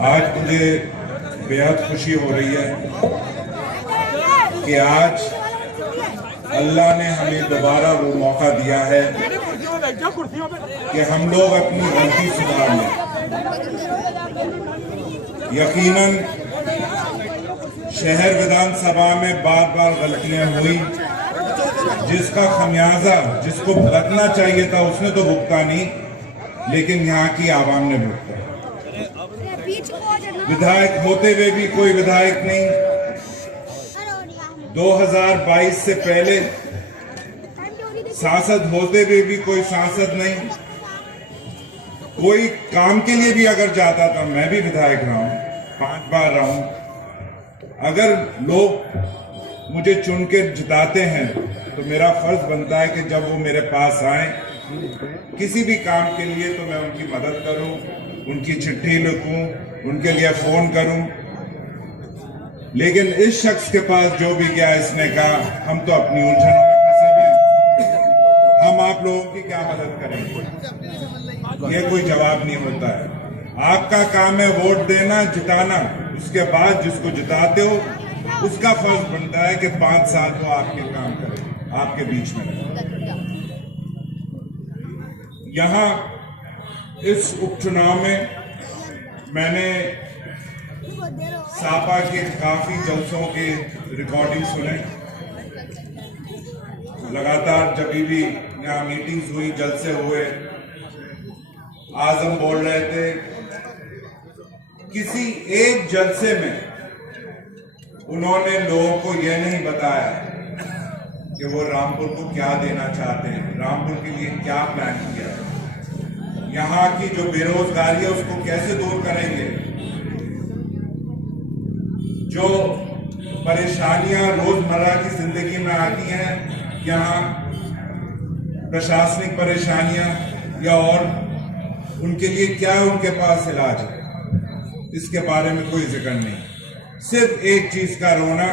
आज मुझे बेहद खुशी हो रही है कि आज अल्लाह ने हमें दोबारा वो मौका दिया है कि हम लोग अपनी गलती सुधार लें। यकीनन शहर विधानसभा में बार बार गलतियां हुई, जिसका खमियाजा जिसको भुगतना चाहिए था उसने तो भुगता नहीं, लेकिन यहाँ की आवाम ने भुगता। विधायक होते हुए भी कोई विधायक नहीं, 2022 से पहले सांसद होते हुए भी कोई सांसद नहीं, कोई काम के लिए भी अगर जाता था, मैं भी विधायक रहा हूं, 5 बार रहा हूं, अगर लोग मुझे चुन के जिताते हैं तो मेरा फर्ज बनता है कि जब वो मेरे पास आए किसी भी काम के लिए तो मैं उनकी मदद करूं, उनकी चिट्ठी लिखूं, उनके लिए फोन करूं। लेकिन इस शख्स के पास जो भी गया, इसने कहा हम तो अपनी उलझनों में फंसे हुए, हम आप लोगों की क्या मदद करेंगे। ये कोई जवाब नहीं होता है। आपका काम है वोट देना, जिताना, उसके बाद जिसको जिताते हो उसका फर्ज बनता है कि 5 साल वो आपके काम करे, आपके बीच में रहे। यहां इस उपचुनाव में मैंने सापा के काफी जलसों के रिकॉर्डिंग सुने। लगातार जब भी यहाँ मीटिंग्स हुई, जलसे हुए, आजम बोल रहे थे, किसी एक जलसे में उन्होंने लोगों को यह नहीं बताया कि वो रामपुर को क्या देना चाहते हैं, रामपुर के लिए क्या प्लान किया है, यहाँ की जो बेरोजगारी है उसको कैसे दूर करेंगे, जो परेशानियां रोजमर्रा की जिंदगी में आती हैं, यहाँ प्रशासनिक परेशानियां या और उनके लिए क्या उनके पास इलाज है, इसके बारे में कोई जिक्र नहीं। सिर्फ एक चीज का रोना,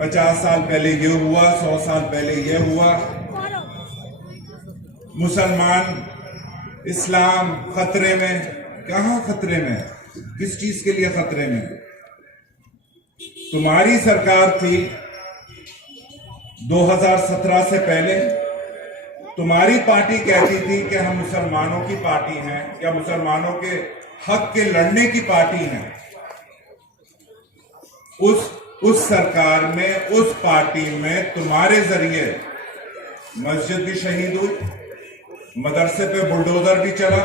50 साल पहले ये हुआ, 100 साल पहले ये हुआ, मुसलमान इस्लाम खतरे में। कहां खतरे में? किस चीज के लिए खतरे में? तुम्हारी सरकार थी 2017 से पहले, तुम्हारी पार्टी कहती थी कि हम मुसलमानों की पार्टी हैं या मुसलमानों के हक के लड़ने की पार्टी हैं। उस सरकार में, उस पार्टी में तुम्हारे जरिए मस्जिद भी शहीद हुई, मदरसे पे बुलडोजर भी चला,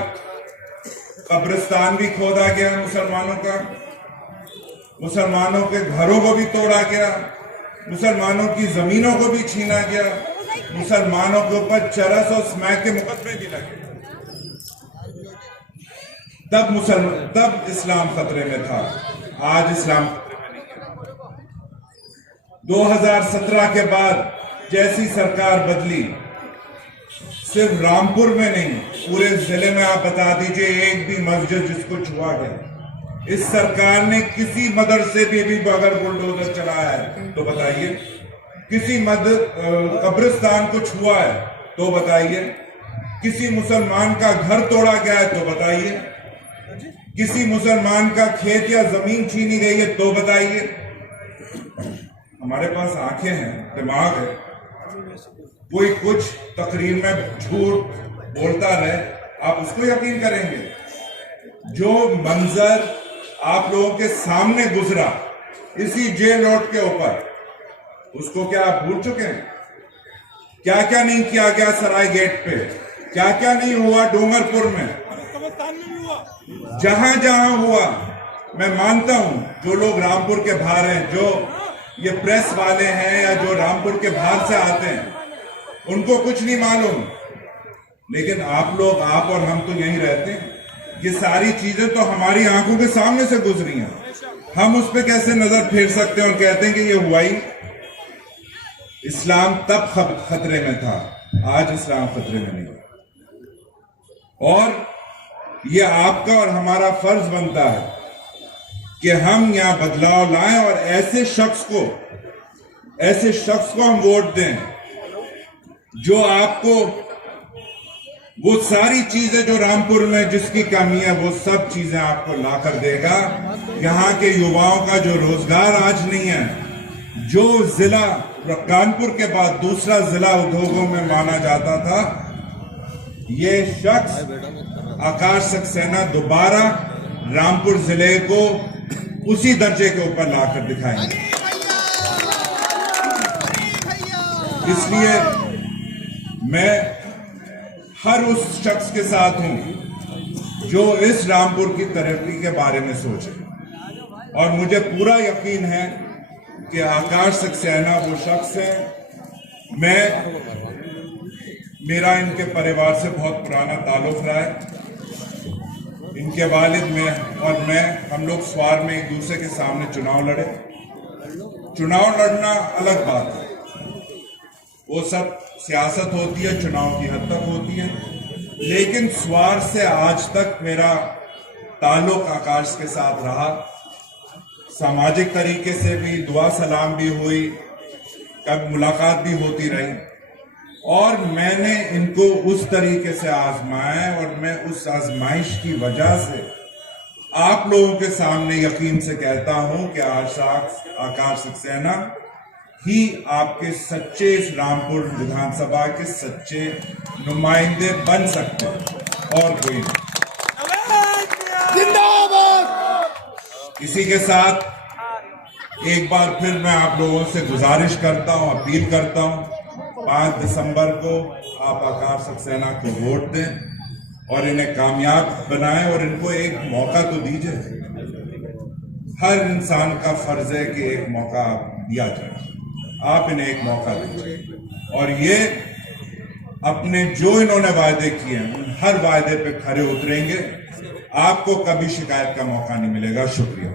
कब्रिस्तान भी खोदा गया मुसलमानों का, मुसलमानों के घरों को भी तोड़ा गया, मुसलमानों की जमीनों को भी छीना गया, मुसलमानों के ऊपर चरस और स्मैक के मुकदमे भी लगे। तब इस्लाम खतरे में था, आज इस्लाम खतरे में नहीं है। 2017 के बाद जैसी सरकार बदली, सिर्फ रामपुर में नहीं, पूरे जिले में आप बता दीजिए एक भी मस्जिद जिसको छुआ गया। इस सरकार ने किसी मदरसे पे भी अगर बुलडोजर चलाया है तो बताइए, किसी कब्रिस्तान को छुआ है तो बताइए, किसी मुसलमान का घर तोड़ा गया है तो बताइए, किसी मुसलमान का खेत या जमीन छीनी गई है तो बताइए। हमारे पास आंखें हैं, दिमाग है, कोई कुछ तकरीर में झूठ बोलता रहे, आप उसको यकीन करेंगे? जो मंजर आप लोगों के सामने गुजरा इसी जेल रोड के ऊपर, उसको क्या आप भूल चुके हैं? क्या क्या नहीं किया गया सराय गेट पे, क्या क्या नहीं हुआ डूंगरपुर में, जहां जहां हुआ। मैं मानता हूं जो लोग रामपुर के बाहर हैं, जो ये प्रेस वाले हैं या जो रामपुर के बाहर से आते हैं, उनको कुछ नहीं मालूम, लेकिन आप लोग, आप और हम तो यहीं रहते हैं। ये सारी चीजें तो हमारी आंखों के सामने से गुजरी हैं, हम उस पर कैसे नजर फेर सकते हैं और कहते हैं कि ये हुआ ही। इस्लाम तब खतरे में था, आज इस्लाम खतरे में नहीं। और ये आपका और हमारा फर्ज बनता है कि हम यहां बदलाव लाएं और ऐसे शख्स को हम वोट दें जो आपको वो सारी चीजें जो रामपुर में जिसकी कमी है वो सब चीजें आपको ला कर देगा। यहाँ के युवाओं का जो रोजगार आज नहीं है, जो जिला कानपुर के बाद दूसरा जिला उद्योगों में माना जाता था, ये शख्स आकाश सक्सेना दोबारा रामपुर जिले को उसी दर्जे के ऊपर लाकर दिखाएंगे। इसलिए मैं हर उस शख्स के साथ हूं जो इस रामपुर की तरक्की के बारे में सोचे, और मुझे पूरा यकीन है कि आकाश सक्सेना वो शख्स है। मेरा इनके परिवार से बहुत पुराना ताल्लुक रहा है। इनके वालिद में और मैं, हम लोग स्वार में एक दूसरे के सामने चुनाव लड़े। चुनाव लड़ना अलग बात है, वो सब सियासत होती है, चुनाव की हद तक होती है, लेकिन स्वार से आज तक मेरा ताल्लुक आकाश के साथ रहा। सामाजिक तरीके से भी दुआ सलाम भी हुई, कब मुलाकात भी होती रही, और मैंने इनको उस तरीके से आजमाया, और मैं उस आजमाइश की वजह से आप लोगों के सामने यकीन से कहता हूं कि आकाश सक्सेना ही आपके सच्चे इस रामपुर विधानसभा के सच्चे नुमाइंदे बन सकते हैं, और कोई नहीं। इसी के साथ एक बार फिर मैं आप लोगों से गुजारिश करता हूं, अपील करता हूं, 5 दिसंबर को आप आकाश सक्सेना को वोट दें और इन्हें कामयाब बनाएं, और इनको एक मौका तो दीजिए। हर इंसान का फर्ज है कि एक मौका दिया जाए, आप इन्हें एक मौका दीजिए, और ये अपने जो इन्होंने वायदे किए हैं उन हर वायदे पे खरे उतरेंगे। आपको कभी शिकायत का मौका नहीं मिलेगा। शुक्रिया।